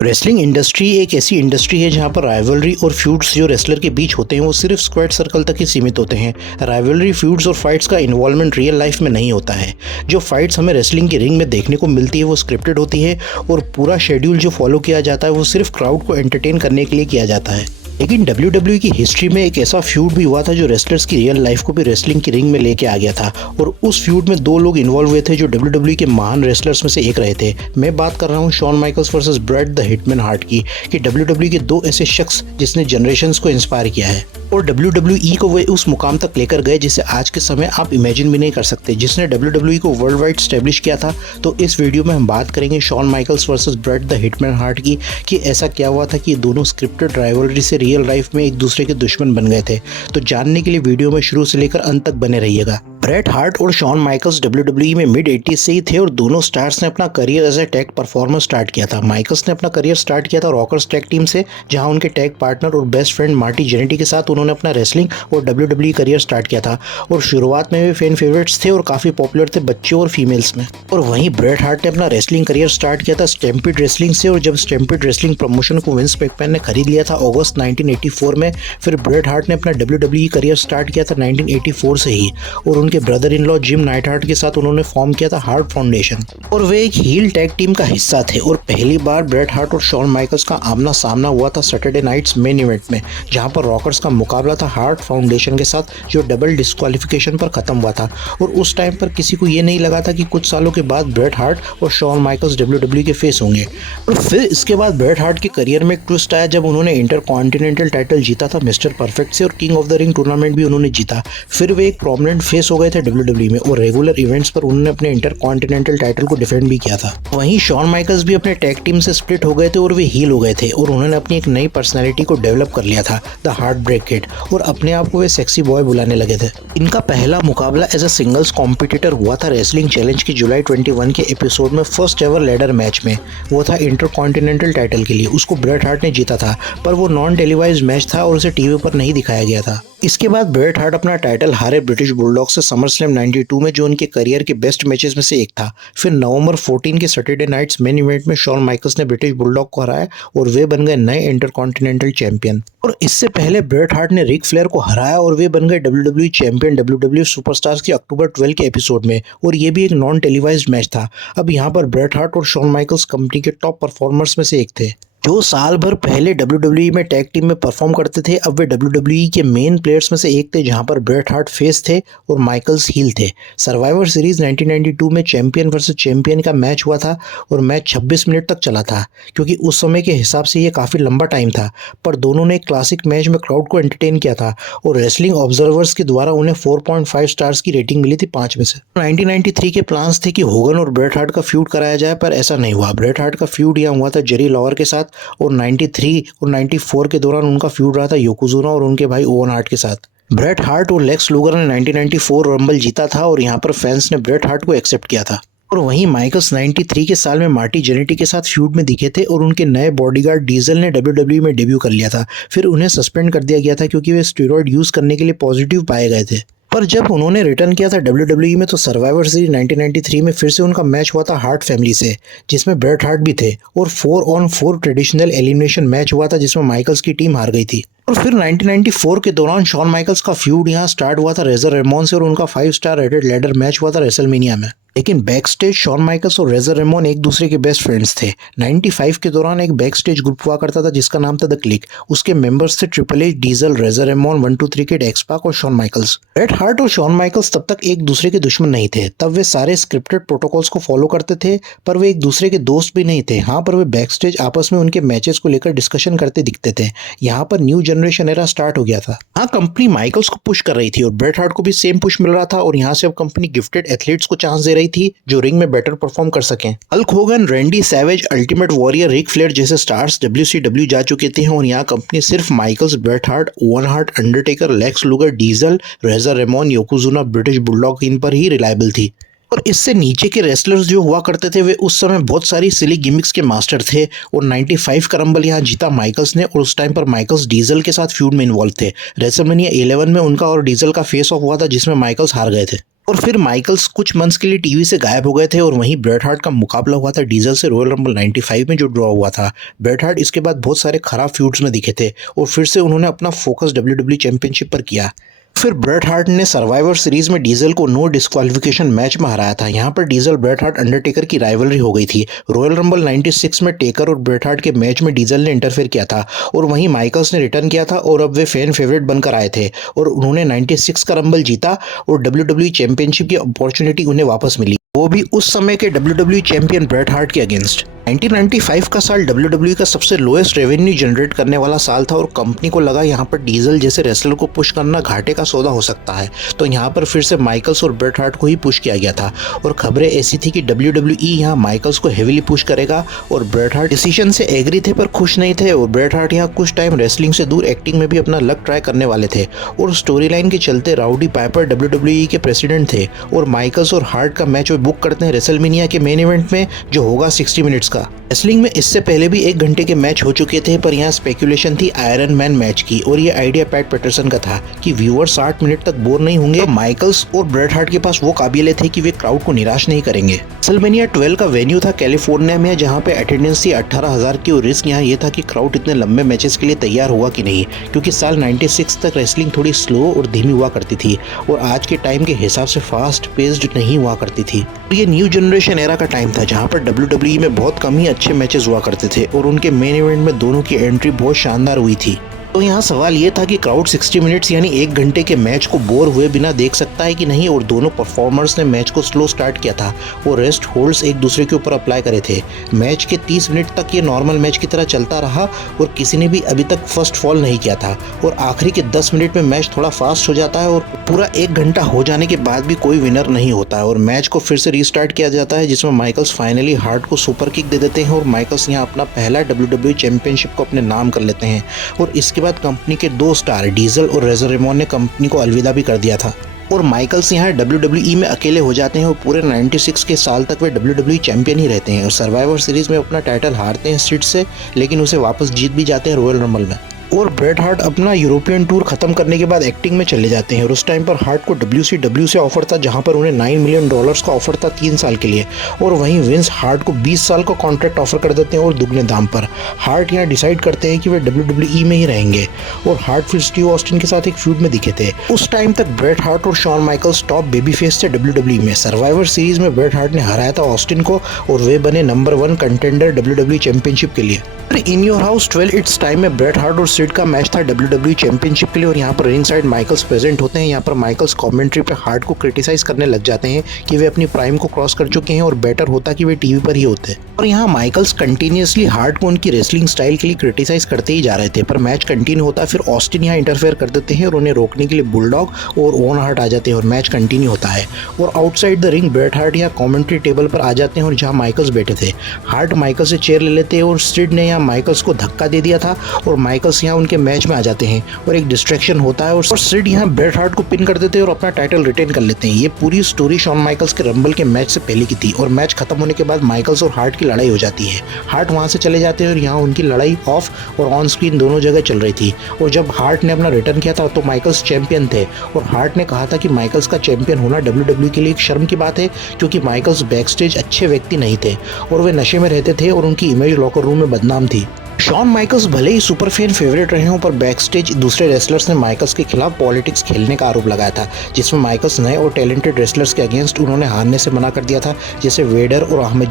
Wrestling industry एक ऐसी industry है जहां पर राइवलरी और फ्यूड्स जो रेसलर के बीच होते हैं वो सिर्फ स्क्वाड सर्कल तक ही सीमित होते हैं। राइवलरी, फ्यूड्स और फाइट्स का इन्वॉल्वमेंट रियल लाइफ में नहीं होता है। जो फाइट्स हमें रेसलिंग के रिंग में देखने को मिलती है वो स्क्रिप्टेड होती है और पूरा शेड्यूल जो फॉलो किया जाता है वो सिर्फ क्राउड को एंटरटेन करने के लिए किया जाता है। लेकिन WWE की हिस्ट्री में एक ऐसा फ्यूड भी हुआ था जो रेसलर्स की रियल लाइफ को भी रेसलिंग की रिंग में लेके आ गया था और उस फ्यूड में दो लोग इन्वॉल्व हुए थे जो WWE के महान रेसलर्स में से एक रहे थे। मैं बात कर रहा हूँ Shawn Michaels versus Bret the Hitman Hart की कि WWE के दो ऐसे शख्स जिसने जनरेशंस को इंस्पायर किया है और WWE को वे उस मुकाम तक लेकर गए जिसे आज के समय आप इमेजिन भी नहीं कर सकते, जिसने WWE को वर्ल्ड वाइड स्टैब्लिश किया था। तो इस वीडियो में हम बात करेंगे Shawn Michaels versus Bret the Hitman Hart की कि ऐसा क्या हुआ था कि ये दोनों स्क्रिप्टेड राइवलरी से रियल लाइफ में एक दूसरे के दुश्मन बन गए थे। तो जानने के लिए वीडियो में शुरू से लेकर अंत तक बने रहिएगा। ब्रेट हार्ट और शॉन माइकल्स WWE में मिड 80s से ही थे और दोनों स्टार्स ने अपना career as a tag performer start किया था। माइकल्स ने अपना करियर स्टार्ट किया था रॉकर्स टैग टीम से, जहां उनके टैग पार्टनर और बेस्ट फ्रेंड मार्टी जेनेटी के साथ उन्होंने अपना रेसलिंग और WWE करियर स्टार्ट किया था और शुरुआत में वे फैन फेवरेट्स थे और काफ़ी पॉपुलर थे बच्चों और फीमेल्स में। और वहीं ब्रेट हार्ट ने अपना रेसलिंग करियर स्टार्ट किया था स्टैम्पीड रेसलिंग से और जब स्टैम्पीड रेसलिंग प्रमोशन को विंस मैकमैन ने खरीद लिया था अगस्त 1984 में, फिर ब्रेट हार्ट ने अपना WWE करियर स्टार्ट किया था 1984 से ही और उनके ब्रदर इन लॉ जिम नाइटहार्ट के साथ उन्होंने फॉर्म किया था हार्ट फाउंडेशन और वे एक हील टैग टीम का हिस्सा थे। और पहली बार ब्रेट हार्ट और शॉन माइकल्स का आमना सामना हुआ था सैटरडे नाइट्स मेन इवेंट में, जहां पर रॉकर्स का मुकाबला था हार्ट फाउंडेशन के साथ जो डबल डिस्क्वालिफिकेशन पर खत्म हुआ था। और उस टाइम पर किसी को ये नहीं लगा था कि कुछ सालों के बाद ब्रेट हार्ट और शॉन माइकल्स WWE के फेस होंगे। और फिर इसके बाद ब्रेट हार्ट के करियर में एक ट्विस्ट आया जब उन्होंने इंटरकॉन्टिनेंटल टाइटल जीता था मिस्टर परफेक्ट से और king of the ring tournament भी उन्होंने जीता। फिर वे एक प्रोमिनेंट फेस हो गए थे WWE में और रेगुलर इवेंट्स पर उन्होंने अपने इंटरकॉन्टिनेंटल टाइटल को डिफेंड भी किया था। वहीं शॉन माइकल्स भी अपने टैग टीम से स्प्लिट हो गए थे और वे हील हो गए थे और उन्होंने अपनी एक नई पर्सनैलिटी को डेवलप कर लिया था, द हार्ट ब्रेक किड, और अपने आप को वे सेक्सी बॉय बुलाने लगे थे। इनका पहला मुकाबला एज अ सिंगल्स कॉम्पिटिटर हुआ था रेसलिंग चैलेंज की जुलाई 21 के एपिसोड में फर्स्ट एवर लैडर मैच में। वो था इंटरकॉन्टिनेंटल टाइटल के लिए, उसको ब्रेट हार्ट ने जीता था पर वो नॉन टेलीवाइज्ड मैच था और उसे टीवी पर नहीं दिखाया गया था। इसके बाद ब्रेट हार्ट अपना टाइटल हारे ब्रिटिश बुलडॉग से समर स्लैम 92 में, जो उनके करियर के बेस्ट मैचेस में से एक था। फिर नवंबर 14 के सैटरडे नाइट्स मेन इवेंट में शॉन माइकल्स ने ब्रिटिश बुलडॉग को हराया और वे बन गए नए इंटरकॉन्टिनेंटल चैंपियन। और इससे पहले ब्रेट हार्ट ने रिक फ्लेयर को हराया और वे बन गए WWE चैंपियन WWE सुपरस्टार्स की अक्टूबर 12 के एपिसोड में, और ये भी एक नॉन टेलीवाइज्ड मैच था। अब यहाँ पर ब्रेट हार्ट और शॉन माइकल्स कंपनी के टॉप परफॉर्मर्स में से एक थे जो साल भर पहले WWE में टैग टीम में परफॉर्म करते थे। अब वे WWE के मेन प्लेयर्स में से एक थे, जहां पर ब्रेट हार्ट फेस थे और माइकल्स हील थे। सर्वाइवर सीरीज 1992 में चैंपियन वर्सेस चैंपियन का मैच हुआ था और मैच 26 मिनट तक चला था, क्योंकि उस समय के हिसाब से ये काफ़ी लंबा टाइम था। पर दोनों ने एक क्लासिक मैच में क्राउड को एंटरटेन किया था और रेसलिंग ऑब्जर्वर्स के द्वारा उन्हें 4.5 स्टार्स की रेटिंग मिली थी 5 में से। 1993 के प्लान्स थे कि होगन और ब्रेट हार्ट का फ्यूड कराया जाए, पर ऐसा नहीं हुआ। ब्रेट हार्ट का फ्यूड यहाँ हुआ था जेरी लॉवर के साथ और 93 और 94 के दौरान उनका फ्यूड रहा था योकोजुना और उनके भाई ओवन हार्ट के साथ। ब्रेट हार्ट और लेक्स लूगर ने 1994 रंबल जीता था और यहाँ पर फैंस ने ब्रेट हार्ट को एक्सेप्ट किया था। और वहीं माइकल्स 93 के साल में मार्टी जेनेटी के साथ फ्यूड में दिखे थे और उनके नए बॉडीगार्ड डीजल ने WWE में डेब्यू कर लिया था। फिर उन्हें सस्पेंड कर दिया गया था क्योंकि वे स्टेरॉइड यूज करने के लिए पॉजिटिव पाए गए थे। पर जब उन्होंने रिटर्न किया था WWE में तो सर्वाइवर सीरीज 1993 में फिर से उनका मैच हुआ था हार्ट फैमिली से, जिसमें ब्रेट हार्ट भी थे और 4-on-4 ट्रेडिशनल एलिमिनेशन मैच हुआ था जिसमें माइकल्स की टीम हार गई थी। और फिर 1994 के दौरान शॉन माइकल्स का फ्यूड यहाँ स्टार्ट हुआ था रेजर रेमोन से और उनका 5 स्टार रेटेड लैडर मैच हुआ था रेसलमेनिया में। लेकिन बैक स्टेज शॉन माइकल्स और रेजर रेमोन एक दूसरे के बेस्ट फ्रेंड्स थे। 95 के दौरान एक बैक स्टेज ग्रुप हुआ करता था जिसका नाम था द क्लिक। उसके मेंबर्स थे Triple H, Diesel, Razor Ramon, 1-2-3 के एक्स पाक और शॉन माइकल्स। ब्रेट हार्ट और शॉन माइकल्स तब तक एक दूसरे के दुश्मन नहीं थे। तब वे सारे स्क्रिप्टेड प्रोटोकॉल्स को फॉलो करते थे, पर वे एक दूसरे के दोस्त भी नहीं थे। हाँ, पर वे बैक स्टेज आपस में उनके मैचेस को लेकर डिस्कशन करते दिखते थे। यहाँ पर न्यू जनरेशन एरा स्टार्ट हो गया था। हाँ, कंपनी माइकल्स को पुश कर रही थी और ब्रेट हार्ट को भी सेम पुश मिल रहा था और यहाँ से अब कंपनी गिफ्टेड एथलीट्स को चांस दे रही थी जो रिंग में बेटर परफॉर्म कर सकें। Hulk Hogan, Randy Savage, Ultimate Warrior, Ric Flair जैसे स्टार्स WCW जा चुके थे और यहाँ कंपनी सिर्फ Michaels, Bret Hart, Owen Hart, Undertaker, Lex Luger, Diesel, Razor Ramon, Yokozuna, British Bulldog इन पर ही रिलायबल थी। और इससे नीचे के रेसलर्स जो हुआ करते थे वे उस समय बहुत सारी सिली गिमिक्स के मास्टर थे और 95 का रंबल यहाँ जीता माइकल्स ने और उस टाइम पर माइकल्स डीजल के साथ फ्यूड में इन्वॉल्व थे। रेसलमेनिया 11 में उनका और डीजल का फेस ऑफ हुआ था जिसमें माइकल्स हार गए थे। और फिर माइकल्स कुछ मंथ्स के लिए टीवी से गायब हो गए थे और वहीं ब्रेट हार्ट का मुकाबला हुआ था डीजल से रॉयल रंबल 95 में जो ड्रॉ हुआ था। ब्रेट हार्ट इसके बाद बहुत सारे खराब फ्यूड्स में दिखे थे और फिर से उन्होंने अपना फोकस डब्ल्यूडब्ल्यूई चैंपियनशिप पर किया। फिर ब्रेट हार्ट ने सर्वाइवर सीरीज में डीजल को नो डिस्क्वालिफिकेशन मैच में हराया था। यहाँ पर डीजल ब्रेट हार्ट अंडरटेकर की राइवलरी हो गई थी। रॉयल रंबल 96 में टेकर और ब्रेट हार्ट के मैच में डीजल ने इंटरफेयर किया था और वहीं माइकल्स ने रिटर्न किया था और अब वे फैन फेवरेट बनकर आए थे और उन्होंने 96 का रंबल जीता और डब्ल्यूडब्ल्यूई चैंपियनशिप की अपॉर्चुनिटी उन्हें वापस मिली, वो भी उस समय के डब्ल्यूडब्ल्यूई चैंपियन ब्रेट हार्ट के अगेंस्ट। 1995 का साल डब्ल्यूडब्ल्यूई का सबसे लोएस्ट रेवेन्यू जनरेट करने वाला साल था और कंपनी को लगा यहाँ पर डीजल जैसे रेसलर को पुश करना घाटे का सौदा हो सकता है, तो यहाँ पर फिर से माइकल्स और ब्रेट हार्ट को ही पुश किया गया था और खबरें ऐसी थी कि डब्ल्यूडब्ल्यूई यहाँ माइकल्स को हेवीली पुश करेगा और ब्रेट हार्ट डिसीजन से एग्री थे पर खुश नहीं थे और ब्रेट हार्ट यहाँ कुछ टाइम रेसलिंग से दूर एक्टिंग में भी अपना लक ट्राई करने वाले थे और स्टोरी लाइन के चलते राउडी पाइपर डब्ल्यूडब्ल्यूई के प्रेसिडेंट थे और माइकल्स और हार्ट का मैच वे बुक करते हैं रेसलमेनिया के मेन इवेंट में जो होगा 60 मिनट्स का। रेसलिंग में इससे पहले भी 1 घंटे के मैच हो चुके थे पर यहाँ स्पेकुलेशन थी आयरन मैन मैच की और ये आइडिया पैट पैटरसन का था कि व्यूअर 60 मिनट तक बोर नहीं होंगे। माइकल्स और ब्रेट हार्ट के पास वो काबिलियत थे कि वे क्राउड को निराश नहीं करेंगे। रेसलमेनिया 12 का वेन्यू था कैलिफोर्निया में जहाँ पे अटेंडेंस थी 18,000 की और रिस्क यहाँ ये था कि क्राउड इतने लंबे मैचेस के लिए तैयार होगा कि नहीं, क्योंकि साल 96 तक रेसलिंग थोड़ी स्लो और धीमी हुआ करती थी और आज के टाइम के हिसाब से फास्ट पेस्ड नहीं हुआ करती थी। ये न्यू जनरेशन एरा का टाइम था जहाँ पर डब्ल्यूडब्ल्यूई में बहुत कम ही अच्छे मैचेस हुआ करते थे और उनके मेन इवेंट में दोनों की एंट्री बहुत शानदार हुई थी। तो यहाँ सवाल ये था कि क्राउड 60 मिनट्स यानी 1 घंटे के मैच को बोर हुए बिना देख सकता है कि नहीं, और दोनों परफॉर्मर्स ने मैच को स्लो स्टार्ट किया था और रेस्ट होल्ड्स एक दूसरे के ऊपर अप्लाई करे थे। मैच के 30 मिनट तक ये नॉर्मल मैच की तरह चलता रहा और किसी ने भी अभी तक फर्स्ट फॉल नहीं किया था और आखिरी के 10 मिनट में मैच थोड़ा फास्ट हो जाता है और पूरा 1 घंटा हो जाने के बाद भी कोई विनर नहीं होता है और मैच को फिर से रीस्टार्ट किया जाता है जिसमें माइकल्स फाइनली हार्ट को सुपर किक दे देते हैं और माइकल्स यहाँ अपना पहला डब्ल्यूडब्ल्यूई चैंपियनशिप को अपने नाम कर लेते हैं और इसके बाद कंपनी के 2 स्टार डीजल और रेजर रेमोन ने कंपनी को अलविदा भी कर दिया था और माइकल्स यहाँ डब्ल्यूडब्ल्यूई में अकेले हो जाते हैं और पूरे 96 के साल तक वे डब्ल्यूडब्ल्यूई चैंपियन ही रहते हैं और सर्वाइवर सीरीज में अपना टाइटल हारते हैं सिड से, लेकिन उसे वापस जीत भी जाते हैं रॉयल रंबल में। और ब्रेट हार्ट अपना यूरोपियन टूर खत्म करने के बाद एक्टिंग में चले जाते हैं और उस टाइम पर हार्ट को WCW से ऑफर था जहां पर उन्हें $9 मिलियन का ऑफर था 3 साल के लिए और वहीं विंस हार्ट को 20 साल का कॉन्ट्रैक्ट ऑफर कर देते हैं और दुगने दाम पर। हार्ट यहां डिसाइड करते हैं कि वे WWE में ही रहेंगे और हार्ट फिर स्टीव ऑस्टिन के साथ एक फ्यूड में दिखे थे। उस टाइम तक ब्रेट हार्ट और Shawn Michaels top baby face थे WWE में। सर्वाइवर सीरीज में ब्रेट हार्ट ने हराया था ऑस्टिन को और वे बने नंबर 1 कंटेंडर WWE चैंपियनशिप के लिए। In your house 12 it's time में ब्रेट हार्ट और सिड का मैच था WWE चैंपियनशिप के लिए और यहाँ पर रिंग साइड माइकल्स प्रेजेंट होते हैं। यहाँ पर माइकल्स कमेंट्री पे हार्ट को क्रिटिसाइज करने लग जाते हैं कि वे अपनी प्राइम को क्रॉस कर चुके हैं और बेटर होता कि वे टीवी पर ही होते। और यहाँ माइकल्स कंटिन्यूसली हार्ट को उनकी रेसलिंग स्टाइल के लिए क्रिटिसाइज करते ही जा रहे थे, पर मैच कंटिन्यू होता है। फिर ऑस्टिन यहाँ इंटरफेयर कर देते हैं और उन्हें रोकने के लिए बुलडॉग और ओवन हार्ट आ जाते हैं और मैच कंटिन्यू होता है। और outside the ring Bret Hart यहाँ कमेंट्री टेबल पर आ जाते हैं और जहाँ माइकल्स बैठे थे हार्ट माइकल्स से चेयर ले लेते हैं और सिड ने यहाँ माइकल्स को धक्का दे दिया था और माइकल्स यहाँ उनके मैच में आ जाते हैं और एक डिस्ट्रैक्शन होता है और सिड यहाँ ब्रेट हार्ट को पिन कर देते हैं और अपना टाइटल रिटेन कर लेते हैं। ये पूरी स्टोरी शॉन माइकल्स के रंबल के मैच से पहले की थी और मैच खत्म होने के बाद माइकल्स और हार्ट की लड़ाई हो जाती है। हार्ट वहां से चले जाते हैं और यहाँ उनकी लड़ाई ऑफ और ऑन स्क्रीन दोनों जगह चल रही थी और जब हार्ट ने अपना रिटर्न किया था तो माइकल्स चैंपियन थे और हार्ट ने कहा था कि माइकल्स का चैंपियन होना WWE के लिए एक शर्म की बात है क्योंकि माइकल्स बैक स्टेज अच्छे व्यक्ति नहीं थे और वे नशे में रहते थे और उनकी इमेज लॉकर रूम में बदनाम थी। शॉन माइकल्स भले ही सुपर फैन फेवरेट रहे हों पर बैक स्टेज दूसरे रेसलर्स ने माइकल्स के खिलाफ पॉलिटिक्स खेलने का आरोप लगाया था जिसमें माइकल्स नए और टैलेंटेड रेसलर्स के अगेंस्ट उन्होंने हारने से मना कर दिया था, जैसे वेडर और आहमेद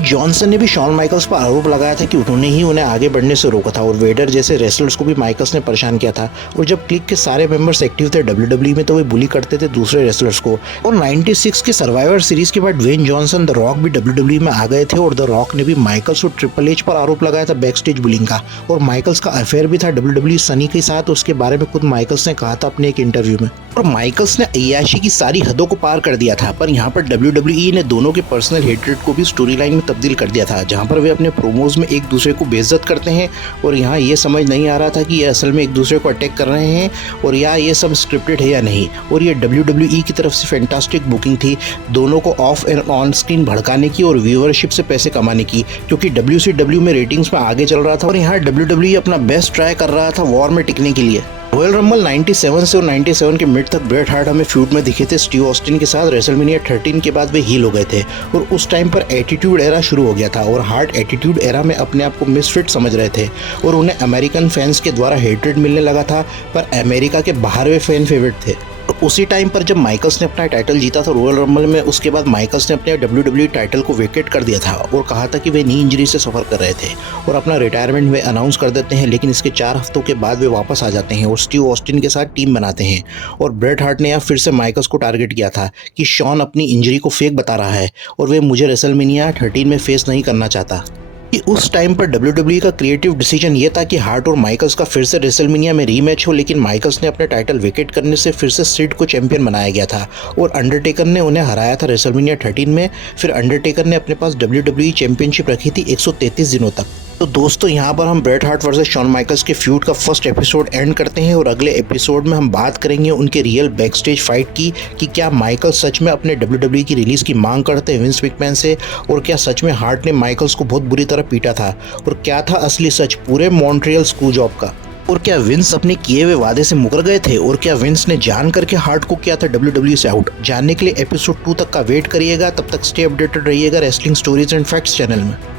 जॉनसन ने भी शॉन माइकल्स पर आरोप लगाया था कि उन्होंने ही उन्हें आगे बढ़ने से रोका था और वेडर जैसे रेसलर्स को भी माइकल्स ने परेशान किया था। और जब क्लिक के सारे मेंबर्स एक्टिव थे WWE में तो वे बुली करते थे दूसरे रेसलर्स को। और 96 के सर्वाइवर सीरीज के बाद ड्वेन जॉनसन द रॉक भी WWE में आ गए थे और द रॉक ने भी माइकल्स और ट्रिपल एच पर आरोप लगाया था बैक स्टेज बुलिंग का और माइकल्स का अफेयर भी था WWE सनी के साथ। उसके बारे में खुद माइकल्स ने कहा था अपने एक इंटरव्यू में और माइकल्स ने अय्याशी की सारी हदों को पार कर दिया था। पर यहाँ पर WWE ने दोनों के पर्सनल हेट्रेड को भी स्टोरी लाइन में तब्दील कर दिया था जहाँ पर वे अपने प्रोमोज में एक दूसरे को बेइज्जत करते हैं और यहाँ ये समझ नहीं आ रहा था कि ये असल में एक दूसरे को अटैक कर रहे हैं और या ये सब स्क्रिप्टेड है या नहीं। और ये WWE की तरफ से फैंटास्टिक बुकिंग थी दोनों को ऑफ एंड ऑन स्क्रीन भड़काने की और व्यूअरशिप से पैसे कमाने की, क्योंकि WCW में रेटिंग्स में आगे चल रहा था और यहाँ WWE अपना बेस्ट ट्राई कर रहा था वॉर में टिकने के लिए। रॉयल रंबल 97 से और 97 के मिड तक ब्रेट हार्ट हमें फ्यूड में दिखे थे स्टीव ऑस्टिन के साथ। रेसलमेनिया 13 के बाद वे हील हो गए थे और उस टाइम पर एटीट्यूड एरा शुरू हो गया था और हार्ट एटीट्यूड एरा में अपने आप को मिसफिट समझ रहे थे और उन्हें अमेरिकन फैंस के द्वारा हेट्रेड मिलने लगा था, पर अमेरिका के बाहर वे फैन फेवरेट थे। उसी टाइम पर जब माइकल्स ने अपना टाइटल जीता था रॉयल रंबल में, उसके बाद माइकल्स ने अपने WWE टाइटल को वेकेट कर दिया था और कहा था कि वे नी इंजरी से सफ़र कर रहे थे और अपना रिटायरमेंट वे अनाउंस कर देते हैं। लेकिन इसके 4 हफ्तों के बाद वे वापस आ जाते हैं और स्टीव ऑस्टिन के साथ टीम बनाते हैं। और ब्रेट हार्ट ने अब फिर से माइकल्स को टारगेट किया था कि शॉन अपनी इंजरी को फेक बता रहा है और वे मुझे रेसलमेनिया 13 में फेस नहीं करना चाहता। कि उस टाइम पर WWE का क्रिएटिव डिसीजन ये था कि हार्ट और माइकल्स का फिर से रेसलमेनिया में रीमैच हो, लेकिन माइकल्स ने अपने टाइटल विकेट करने से फिर से सिड को चैंपियन बनाया गया था और अंडरटेकर ने उन्हें हराया था रेसलमेनिया 13 में। फिर अंडरटेकर ने अपने पास WWE चैंपियनशिप रखी थी 133 दिनों तक। तो दोस्तों यहाँ पर हम Bret Hart versus Shawn Michaels के फ्यूड का फर्स्ट एपिसोड एंड करते हैं और अगले एपिसोड में हम बात करेंगे उनके रियल बैक स्टेज फाइट की कि क्या माइकल सच में अपने WWE की रिलीज़ की मांग करते हैं विंस मैकमैन से, और क्या सच में हार्ट ने माइकल्स को बहुत बुरी तरह पीटा था, और क्या था असली सच पूरे मॉन्ट्रियल स्क्रू जॉब का, और क्या विंस अपने किए हुए वादे से मुकर गए थे, और क्या विंस ने जान करके हार्ट को किया था WWE से आउट। जानने के लिए एपिसोड 2 तक का वेट करिएगा। तब तक स्टे अपडेटेड रहिएगा wrestling stories and facts channel में।